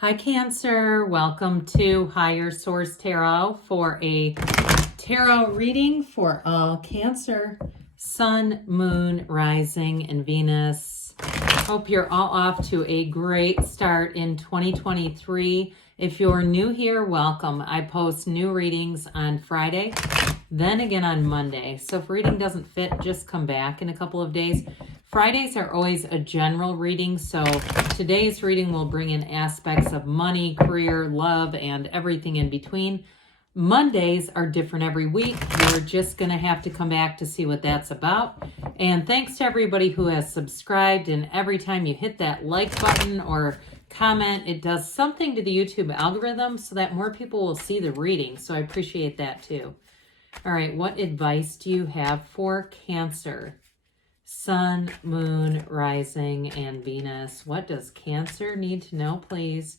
Hi, Cancer. Welcome to Higher Source Tarot for a tarot reading for all Cancer, Sun, Moon, Rising, and Venus. Hope you're all off to a great start in 2023. If you're new here, welcome. I post new readings on Friday, then again on Monday. So if reading doesn't fit, just come back in a couple of days. Fridays are always a general reading, so today's reading will bring in aspects of money, career, love, and everything in between. Mondays are different every week. You're just going to have to come back to see what that's about. And thanks to everybody who has subscribed, and every time you hit that like button or comment, it does something to the YouTube algorithm so that more people will see the reading. So I appreciate that too. All right, what advice do you have for Cancer? Sun, Moon, Rising, and Venus. What does Cancer need to know, please?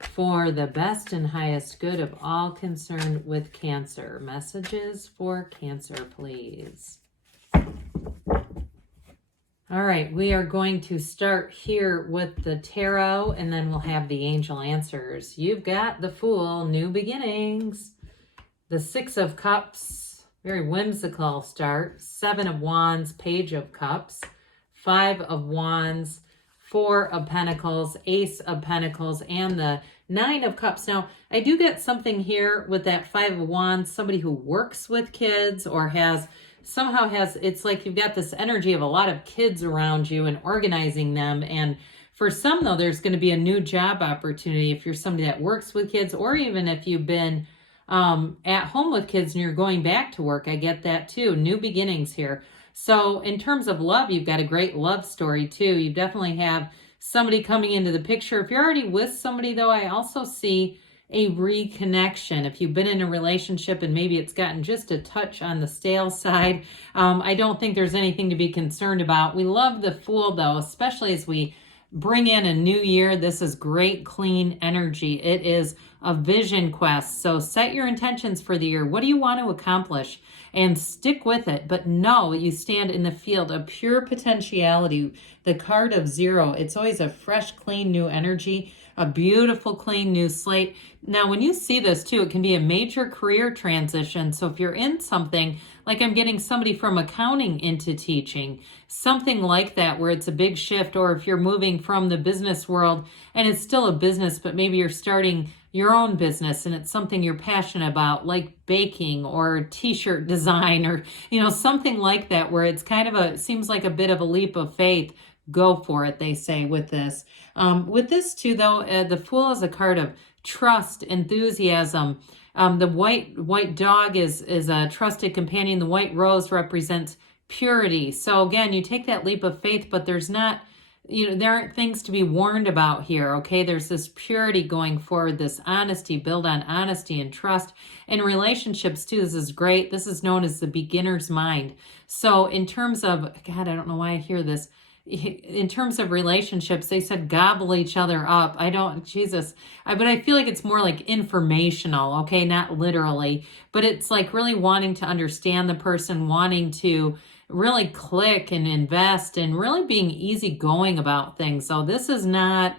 For the best and highest good of all concerned with Cancer. Messages for Cancer, please. All right, we are going to start here with the tarot, and then we'll have the angel answers. You've got the Fool, new beginnings. The Six of Cups. Very whimsical start. Seven of Wands, Page of Cups, Five of Wands, Four of Pentacles, Ace of Pentacles, and the Nine of Cups. Now, I do get something here with that Five of Wands, somebody who works with kids or somehow has, it's like you've got this energy of a lot of kids around you and organizing them. And for some, though, there's going to be a new job opportunity if you're somebody that works with kids, or even if you've been at home with kids and you're going back to work. I get that too. New beginnings here. So in terms of love, you've got a great love story too. You definitely have somebody coming into the picture. If you're already with somebody though, I also see a reconnection. If you've been in a relationship and maybe it's gotten just a touch on the stale side, I don't think there's anything to be concerned about. We love the Fool though, especially as we bring in a new year. This is great, clean energy. It is a vision quest. So set your intentions for the year. What do you want to accomplish? And stick with it. But know you stand in the field of pure potentiality. The card of zero. It's always a fresh, clean, new energy. A beautiful, clean, new slate. Now, when you see this too, it can be a major career transition. So if you're in something, like I'm getting somebody from accounting into teaching, something like that where it's a big shift, or if you're moving from the business world and it's still a business, but maybe you're starting your own business and it's something you're passionate about, like baking or t-shirt design or, something like that, where it's kind of seems like a bit of a leap of faith. Go for it, they say with this. With this too, though, the Fool is a card of trust, enthusiasm. The white dog is a trusted companion. The white rose represents purity. So again, you take that leap of faith, but there's not, there aren't things to be warned about here, okay? There's this purity going forward, this honesty, build on honesty and trust. In relationships too, this is great. This is known as the beginner's mind. So in terms of, God, I don't know why I hear this. In terms of relationships, they said gobble each other up. But I feel like it's more like informational, okay? Not literally, but it's like really wanting to understand the person, wanting to really click and invest and really being easygoing about things. So this is not,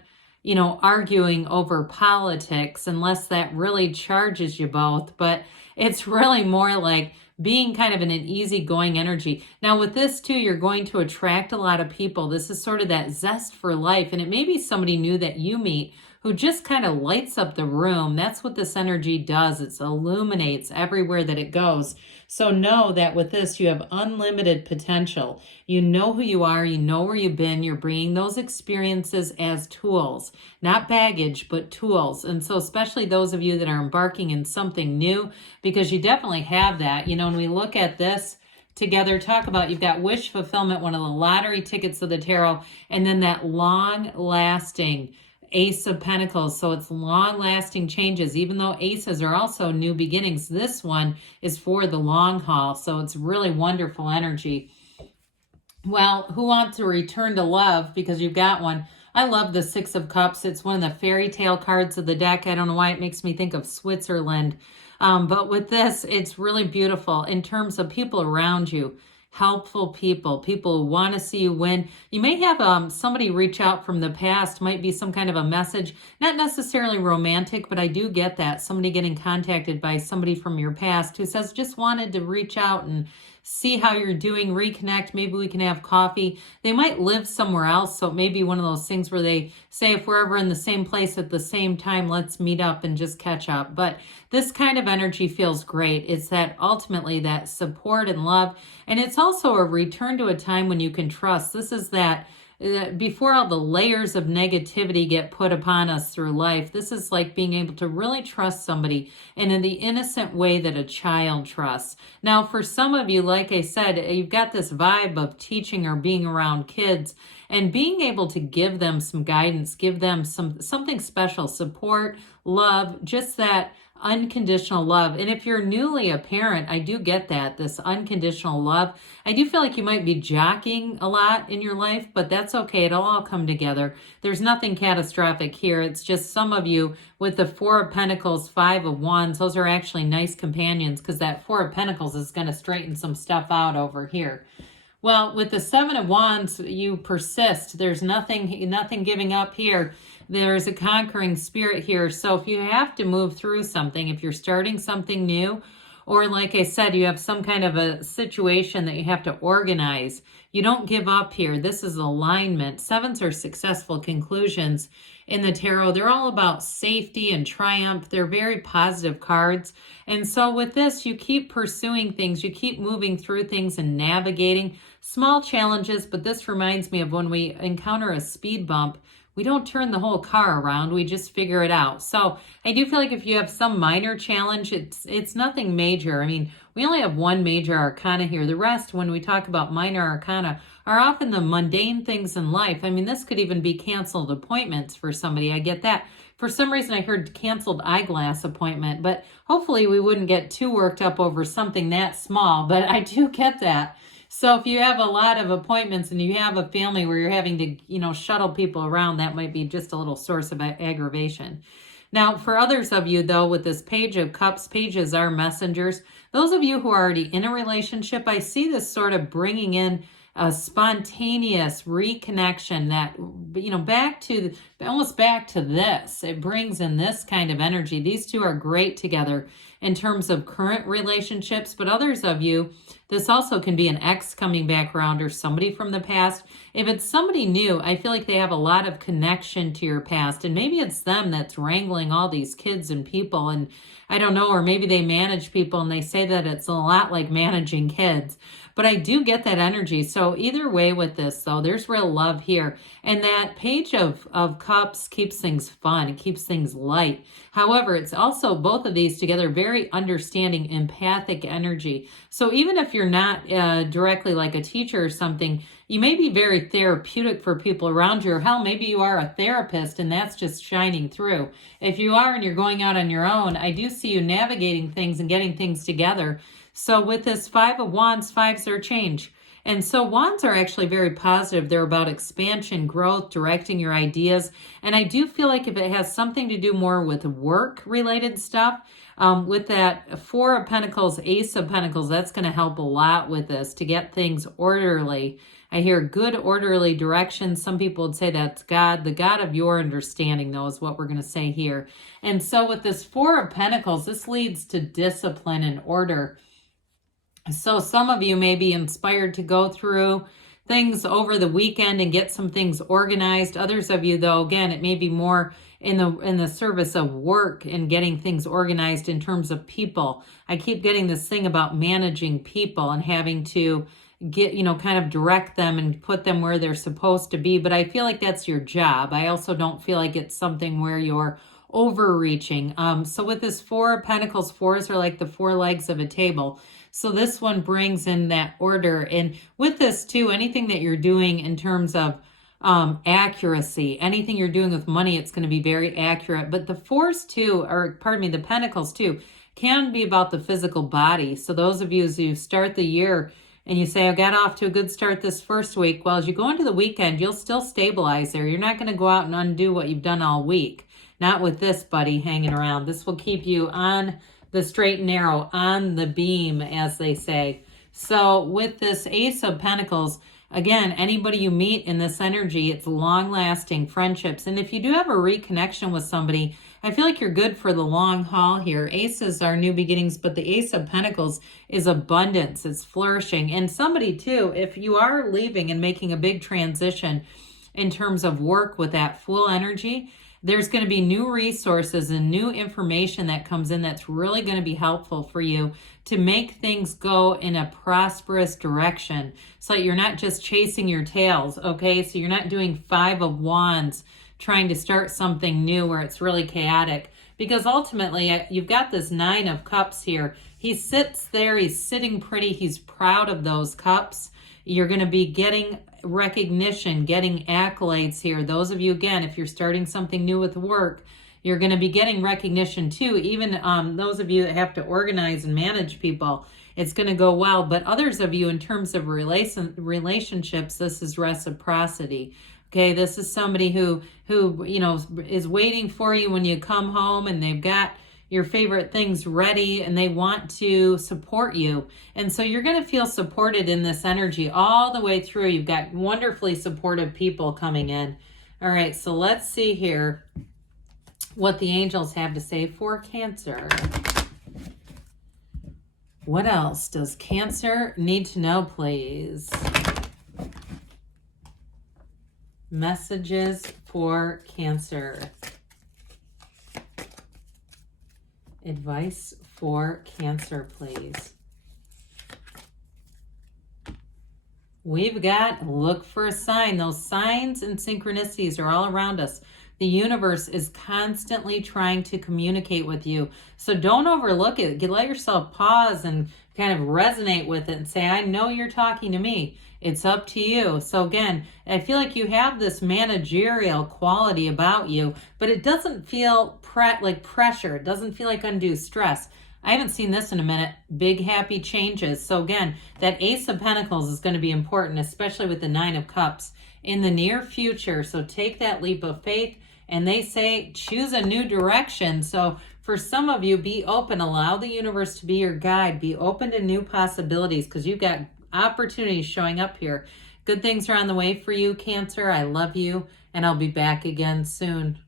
arguing over politics unless that really charges you both, but it's really more like being kind of in an easygoing energy. Now with this too, you're going to attract a lot of people. This is sort of that zest for life. And it may be somebody new that you meet who just kind of lights up the room. That's what this energy does. It illuminates everywhere that it goes. So know that with this, you have unlimited potential. You know who you are. You know where you've been. You're bringing those experiences as tools, not baggage, but tools. And so especially those of you that are embarking in something new, because you definitely have that. When we look at this together, talk about, you've got wish fulfillment, one of the lottery tickets of the tarot, and then that long-lasting Ace of Pentacles. So it's long-lasting changes. Even though aces are also new beginnings, this one is for the long haul. So it's really wonderful energy. Well, who wants to return to love? Because you've got one. I love the Six of Cups. It's one of the fairy tale cards of the deck. I don't know why it makes me think of Switzerland. But with this, it's really beautiful in terms of people around you. helpful people, people who want to see you win. You may have somebody reach out from the past, might be some kind of a message, not necessarily romantic, but I do get that. Somebody getting contacted by somebody from your past who says, just wanted to reach out and see how you're doing, reconnect, maybe we can have coffee. They might live somewhere else, so it may be one of those things where they say, if we're ever in the same place at the same time, let's meet up and just catch up. But this kind of energy feels great. It's that ultimately that support and love, and it's also a return to a time when you can trust. This is that before all the layers of negativity get put upon us through life, this is like being able to really trust somebody and in the innocent way that a child trusts. Now, for some of you, like I said, you've got this vibe of teaching or being around kids and being able to give them some guidance, give them something special, support, love, just that unconditional love. And if you're newly a parent, I do get that, this unconditional love. I do feel like you might be jockeying a lot in your life, but that's okay. It'll all come together. There's nothing catastrophic here. It's just some of you with the Four of Pentacles, Five of Wands, those are actually nice companions because that Four of Pentacles is going to straighten some stuff out over here. Well, with the Seven of Wands, you persist. There's nothing giving up here. There's a conquering spirit here. So if you have to move through something, if you're starting something new, or like I said, you have some kind of a situation that you have to organize, you don't give up here. This is alignment. Sevens are successful conclusions in the tarot. They're all about safety and triumph. They're very positive cards. And so with this, you keep pursuing things. You keep moving through things and navigating small challenges. But this reminds me of when we encounter a speed bump, we don't turn the whole car around. We just figure it out. So I do feel like if you have some minor challenge, it's nothing major. I mean, we only have one major arcana here. The rest, when we talk about minor arcana, are often the mundane things in life. I mean, this could even be canceled appointments for somebody. I get that. For some reason, I heard canceled eyeglass appointment, but hopefully we wouldn't get too worked up over something that small, but I do get that. So if you have a lot of appointments and you have a family where you're having to, shuttle people around, that might be just a little source of aggravation. Now, for others of you, though, with this Page of Cups, pages are messengers. Those of you who are already in a relationship, I see this sort of bringing in a spontaneous reconnection that, almost back to this. It brings in this kind of energy. These two are great together in terms of current relationships, but others of you, this also can be an ex coming back around or somebody from the past. If it's somebody new, I feel like they have a lot of connection to your past, and maybe it's them that's wrangling all these kids and people, and I don't know, or maybe they manage people and they say that it's a lot like managing kids. But I do get that energy. So either way with this, though, there's real love here. And that Page of Cups keeps things fun. It keeps things light. However, it's also both of these together, very understanding, empathic energy. So even if you're not directly like a teacher or something, you may be very therapeutic for people around you. Or hell, maybe you are a therapist and that's just shining through. If you are and you're going out on your own, I do see you navigating things and getting things together. So with this Five of Wands, fives are change. And so wands are actually very positive. They're about expansion, growth, directing your ideas. And I do feel like if it has something to do more with work-related stuff, with that Four of Pentacles, Ace of Pentacles, that's going to help a lot with this to get things orderly. I hear good orderly direction. Some people would say that's God. The God of your understanding, though, is what we're going to say here. And so with this Four of Pentacles, this leads to discipline and order. So some of you may be inspired to go through things over the weekend and get some things organized. Others of you, though, again, it may be more in the service of work and getting things organized in terms of people. I keep getting this thing about managing people and having to get, kind of direct them and put them where they're supposed to be. But I feel like that's your job. I also don't feel like it's something where you're overreaching. So with this Four of Pentacles, fours are like the four legs of a table. So this one brings in that order. And with this too, anything that you're doing in terms of accuracy, anything you're doing with money, it's going to be very accurate. But the fours too, the pentacles too, can be about the physical body. So those of you as you start the year and you say, I got off to a good start this first week. Well, as you go into the weekend, you'll still stabilize there. You're not going to go out and undo what you've done all week. Not with this buddy hanging around. This will keep you on the straight and narrow, on the beam, as they say. So with this Ace of Pentacles, again, anybody you meet in this energy, it's long-lasting friendships. And if you do have a reconnection with somebody, I feel like you're good for the long haul here. Aces are new beginnings, but the Ace of Pentacles is abundance. It's flourishing. And somebody too, if you are leaving and making a big transition in terms of work with that Fool energy, there's going to be new resources and new information that comes in that's really going to be helpful for you to make things go in a prosperous direction so that you're not just chasing your tails, okay? So you're not doing Five of Wands, trying to start something new where it's really chaotic. Because ultimately, you've got this Nine of Cups here. He sits there, he's sitting pretty, he's proud of those cups. You're going to be getting recognition, getting accolades here. Those of you, again, if you're starting something new with work, you're going to be getting recognition too. Even those of you that have to organize and manage people, it's going to go well. But others of you, in terms of relationships, this is reciprocity. Okay, this is somebody who you know is waiting for you when you come home, and they've got your favorite things ready and they want to support you. And so you're going to feel supported in this energy all the way through. You've got wonderfully supportive people coming in. All right, so let's see here what the angels have to say for Cancer. What else does Cancer need to know, please? Messages for Cancer. Advice for Cancer, please. We've got look for a sign. Those signs and synchronicities are all around us. The universe is constantly trying to communicate with you. So don't overlook it. Let yourself pause and kind of resonate with it and say, I know you're talking to me. It's up to you. So again, I feel like you have this managerial quality about you, but it doesn't feel like pressure. It doesn't feel like undue stress. I haven't seen this in a minute. Big happy changes. So again, that Ace of Pentacles is going to be important, especially with the Nine of Cups in the near future. So take that leap of faith. And they say choose a new direction. So for some of you, be open. Allow the universe to be your guide. Be open to new possibilities because you've got opportunities showing up here. Good things are on the way for you, Cancer. I love you, and I'll be back again soon.